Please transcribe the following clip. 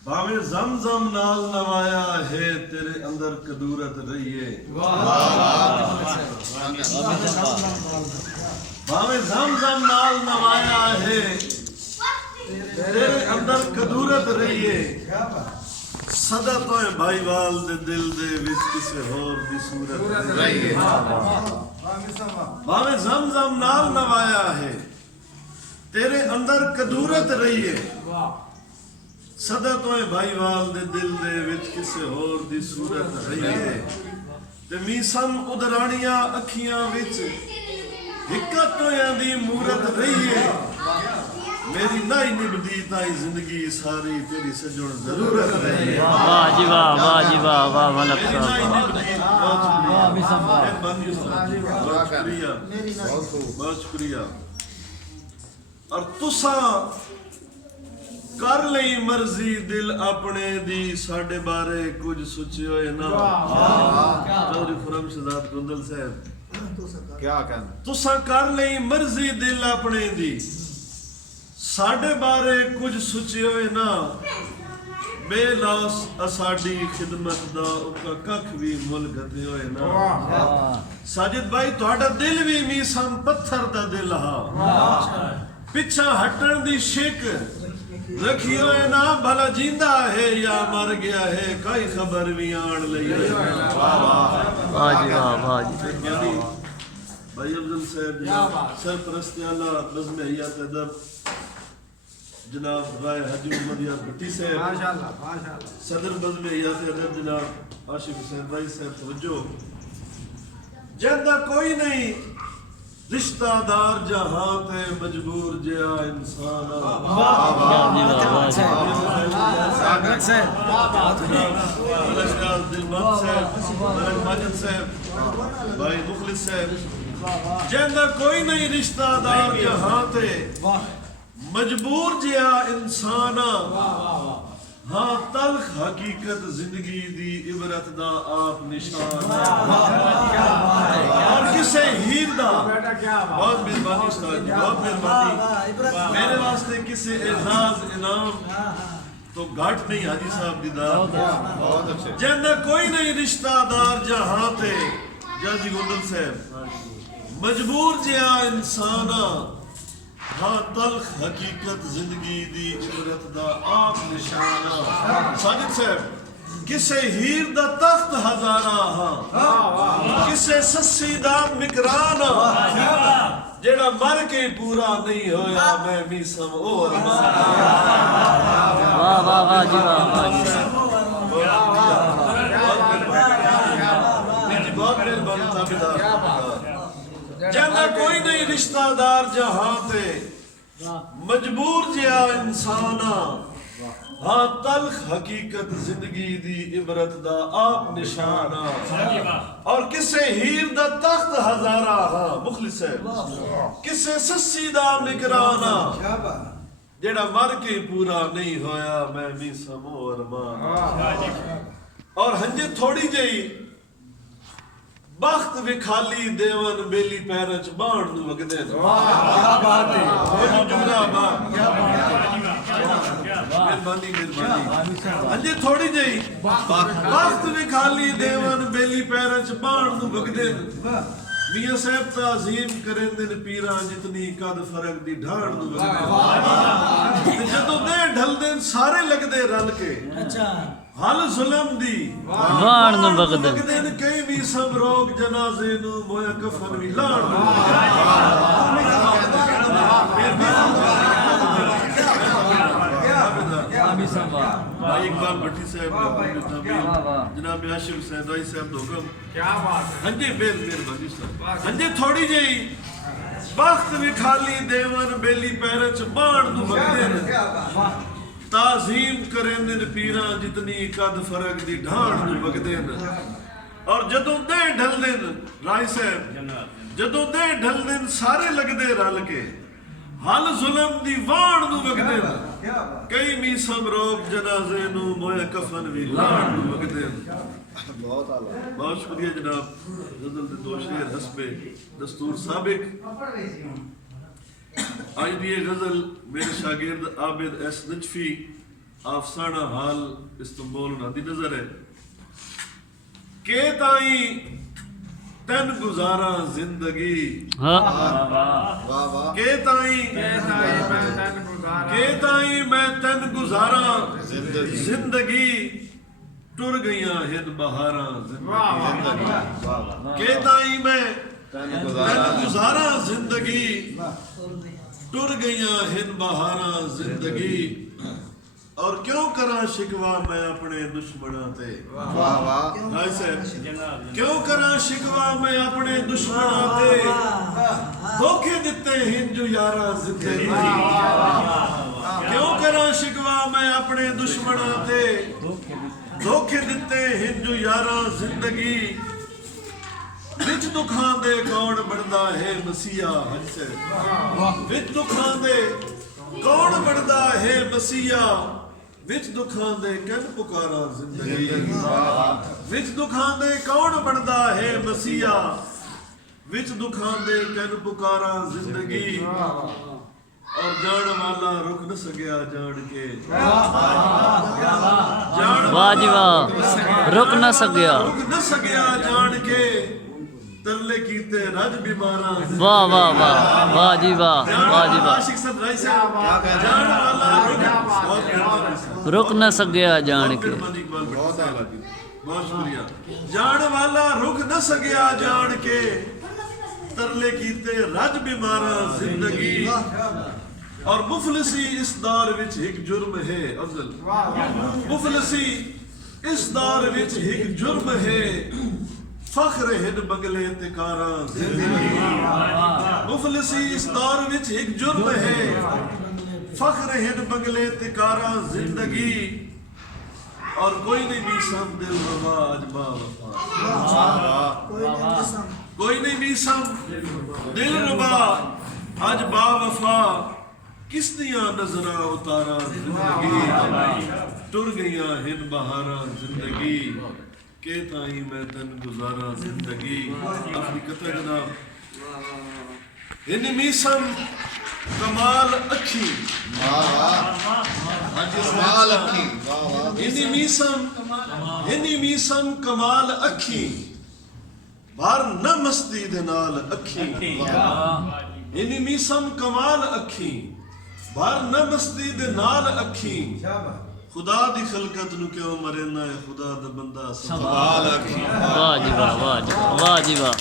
भावे ज़मज़म नाल नवाया है तेरे अंदर कदूरत रहिए भावे ज़मज़म नाल नवाया है तेरे अंदर कदूरत रहिए सदा तो है भाईवाल दे दिल दे विच किसे होर दी सूरत रहिए भावे ज़मज़म नाल नवाया है तेरे अंदर कदूरत रहिए सदा तो है भाईवाल दे दिल दे विच किसे होर दी सूरत रहिए ते मीसम उदरानियां अखियां विच हिक्का टोयां दी मूरत रहिए मेरी नाई निभदी ताई जिंदगी सारी तेरी सजण जरूरत रहिए वाह जी वाह वाह जी वाह वाह मलक मेरी नाई निभदी बहुत शुक्रिया और तुसा कर लई मर्जी दिल अपने दी साडे बारे कुछ सोचे होए ना चौधरी खुरम शहजाद गुंदल साहब क्या कहना तुसा कर लई मर्जी दिल अपने दी साडे बारे कुछ सोचे होए ना बेलास असाडी खिदमत दा उका कख भी मुल गते होए ना साजिद भाई तुहाडा दिल भी मीसम पत्थर दा दिल हा पिछा हटण दी शिक रखियो ना भला जिंदा है या मर गया है कई खबर भी आन लई वाह जी वाह जी भाई अफजल साहब सरपरस्त आला नज़्म हयात अदब जनाब राय हाजी मोहम्मद यार भट्टी साहब माशाल्लाह माशाल्लाह सदर नज़्म हयात अदब जनाब आशिफ हुसैन भाई साहब तवज्जो जदा कोई नहीं रिश्तादार जहां ते मजबूर जिया इंसान भाई मुखलिस साहब जदा कोई नहीं रिश्तादार जहां ते मजबूर जिया इंसान हाँ तलख हकीकत जिंदगी दी इबरत दा आप निशान और किसे हीर दा बहुत मेहरबानी उस्ताद जी बहुत मेहरबानी मेरे वास्ते किसे एजाज इनाम तो घाट नहीं हाजी साहब दी दा बहुत अच्छे जंदा कोई नहीं रिश्तादार जहां ते जाजी गुंदल साहब मजबूर जिया इंसाना हाँ तलख हकीकत जिंदगी दी इबरत दा आप निशाना साजिद साहब किसे हीर दा तख्त हजारा हाँ किसे सस्सी दा मिकराना जेड़ा मर के पूरा नहीं होया मैं भी सम ओ अरमान वाह वाह वाह जी वाह बहुत मेहरबानी ताबेदार जंदा कोई नहीं रिश्तादार जहां ते मजबूर जिया इंसाना हाँ तलख हकीकत जिंदगी दी इबरत दा आप निशाना और किसे हीर दा तख्त हजारा हाँ मुखलिस है किसे सस्सी दा निगराना जेड़ा मर के पूरा नहीं होया मैं भी समो अरमान और हंजे थोड़ी जही बख्त विखाली देवन बेली पैर च बाण नू वगदे क्या बात है जुमला क्या मेहरबानी मेहरबानी अंजे थोड़ी जही बख्त विखाली देवन बेली पैर च बाण नू वगदे मियां साहब ताज़ीम करेंदे ने पीरां जितनी कद फरक दी ढाण नू वगदे ते जदों दे ढलदे सारे लगदे रल के अच्छा हल जुल्म दी वाण नू वगदे कई भी सब रोग जनाजे नू मोया कफन भी लाण भाई इकबाल भट्टी साहब जनाब आशिफ हुसैन राय साहब दा हुक्म क्या बात है हंजे मेहरबानी साहब हंजे थोड़ी जही बख्त विखाली देवन बेली पैर च बाण नू वगदे ताज़ीम करेंदे ने पीरां जितनी कद फरक दी ढाण नू वगदे और जदों दे ढलदे राय साहब जदों दे ढलदे सारे लगदे रल के हल जुल्म दी वाण नू वगदे कई मीसम रोग जनाजे नू मोया कफन भी लाण नू वगदे बहुत शुक्रिया जनाब गजल दे दो शेर हस्बे दस्तूर साबिक आज दी ये गजल मेरे शागिर्द आबिद एस नजफी ਆਫਸਾਨਾ ਹਾਲ ਇਸਤੰਬੁਲ ਉਹਨਾਂ ਦੀ ਨਜ਼ਰ ਹੈ ਕਿ ਤਾਈ ਤਨ ਗੁਜ਼ਾਰਾ ਜ਼ਿੰਦਗੀ ਹਾਂ वाह वाह ਕਿ ਤਾਈ ਮੈਂ ਤਨ ਗੁਜ਼ਾਰਾ ਜ਼ਿੰਦਗੀ ਟੁਰ ਗਈਆਂ ਹਿੰਦ ਬਹਾਰਾਂ ਜ਼ਿੰਦਗੀ ਕਿ ਤਾਈ ਮੈਂ ਤਨ ਗੁਜ਼ਾਰਾ ਜ਼ਿੰਦਗੀ ਟੁਰ ਗਈਆਂ ਹਿੰਦ ਬਹਾਰਾਂ ਜ਼ਿੰਦਗੀ ਔਰ ਕਿਉਂ ਕਰਾਂ ਸ਼ਿਕਵਾ ਮੈਂ ਆਪਣੇ ਦੁਸ਼ਮਣਾਂ ਤੇ वाह वाह ਹਾਏ ਸਾਹਿਬ ਕਿਉਂ ਕਰਾਂ ਸ਼ਿਕਵਾ ਮੈਂ ਆਪਣੇ ਦੁਸ਼ਮਣਾਂ ਤੇ ਧੋਖੇ ਦਿੱਤੇ ਹਿੰਦੂ ਯਾਰਾਂ ਜ਼ਿੰਦਗੀ ਕਿਉਂ ਕਰਾਂ ਸ਼ਿਕਵਾ ਮੈਂ ਆਪਣੇ ਦੁਸ਼ਮਣਾਂ ਤੇ ਧੋਖੇ ਦਿੱਤੇ ਹਿੰਦੂ ਯਾਰਾਂ ਜ਼ਿੰਦਗੀ ਵਿੱਚ ਦੁੱਖਾਂ ਦੇ ਕੌਣ ਬਣਦਾ ਹੈ ਮਸੀਹਾ ਹਾਏ ਸਾਹਿਬ ਵਿੱਚ ਦੁੱਖਾਂ ਦੇ ਕੌਣ ਬਣਦਾ ਹੈ ਮਸੀਹਾ ਵਿੱਚ ਦੁੱਖਾਂ ਦੇ ਕਿਨ ਪੁਕਾਰਾਂ ਜ਼ਿੰਦਗੀ ਵਿੱਚ ਦੁੱਖਾਂ ਦੇ ਕੌਣ ਬਣਦਾ ਹੈ ਮਸੀਹਾ ਵਿੱਚ ਦੁੱਖਾਂ ਦੇ ਕਿਨ ਪੁਕਾਰਾਂ ਜ਼ਿੰਦਗੀ ਔਰ ਜਾਣ ਵਾਲਾ ਰੁਕ ਨਾ ਸਕਿਆ ਜਾਣ ਕੇ ਵਾਹ ਜੀ ਵਾਹ ਰੁਕ ਨਾ ਸਕਿਆ ਰੁਕ ਨਾ ਸਕਿਆ ਜਾਣ ਕੇ ਤਰਲੇ ਕੀਤੇ ਰਜ ਬਿਮਾਰਾਂ ਵਾਹ ਵਾਹ ਵਾਹ ਵਾਹ ਜੀ ਵਾਹ ਵਾਹ ਜੀ ਵਾਹ ਆਸ਼ਿਕ ਸਦ ਰਾਈ ਸਾਹਿਬ ਜਾਣ ਵਾਲਾ ਰੁਕ ਨਾ ਸਕਿਆ ਜਾਣ ਕੇ ਬਹੁਤ ਬਹੁਤ ਸ਼ੁਕਰੀਆ ਜਾਣ ਵਾਲਾ ਰੁਕ ਨਾ ਸਕਿਆ ਜਾਣ ਕੇ ਤਰਲੇ ਕੀਤੇ ਰਜ ਬਿਮਾਰਾਂ ਜ਼ਿੰਦਗੀ ਔਰ ਮੁਫਲਸੀ ਇਸ ਦੌਰ ਵਿੱਚ ਇੱਕ ਜੁਰਮ ਹੈ ਅਫਜ਼ਲ ਮੁਫਲਸੀ ਇਸ ਦੌਰ ਵਿੱਚ ਇੱਕ ਜੁਰਮ ਹੈ ਫਖਰ ਹਿੰਦ ਬਗਲੇ ਤੇ ਕਾਰਾਂ ਜ਼ਿੰਦਗੀ ਮੁਫਲਸੀ ਇਸ ਦੌਰ ਵਿੱਚ ਇੱਕ ਜੁਰਮ ਹੈ ਫਖਰ ਹਿੰਦ ਬਗਲੇ ਤੇ ਕਾਰਾਂ ਜ਼ਿੰਦਗੀ और कोई नहीं भी सम दिल रवा आज बा वफा कोई नहीं भी सम दिल रवा आज बा वफा किस दिया नजरा उतारा जिंदगी टुर गईया हिंद बहारा जिंदगी के ताई मैं तन गुजारा जिंदगी अपनी कथा जनाब इन मीसम कमाल अखी कमाल अखी वाह वाह इनी मीसम कमाल अखी बार न मस्ती दे नाल अखी इनी मीसम कमाल अखी बार न मस्ती दे नाल अखी खुदा दी खलकत नु क्यों मरे ना खुदा दा बंदा संभाल अखी वाह जी वाह वाह जी वाह